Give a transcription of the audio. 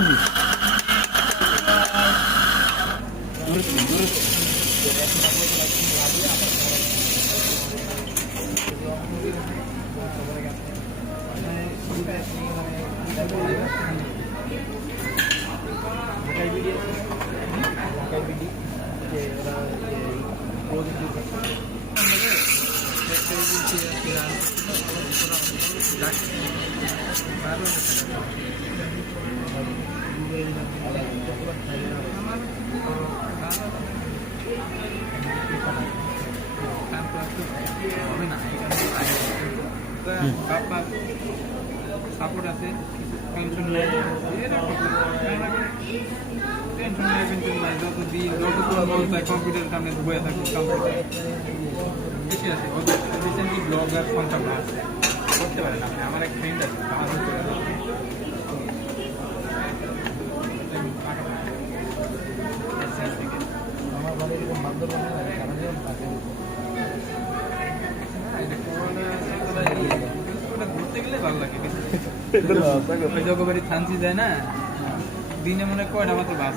CNG support আছে tension নাই tension নাই যতদিন যতক্ষণ বলতে কম্পিউটার সামনে বয়ে থাকি কম্পিউটার বেশি আছে রিসেন্টলি ব্লগার কন্ট্যাক্ট আছে করতে পারেন আপনি আমার এক ফ্রেন্ড আছে আমার আমার বাড়ি এরকম বান্দরবান ঘুরতে গেলে ভালো লাগে জগবাড়ি থানচি যায় না দিনে মনে কয়টা মাত্র বাস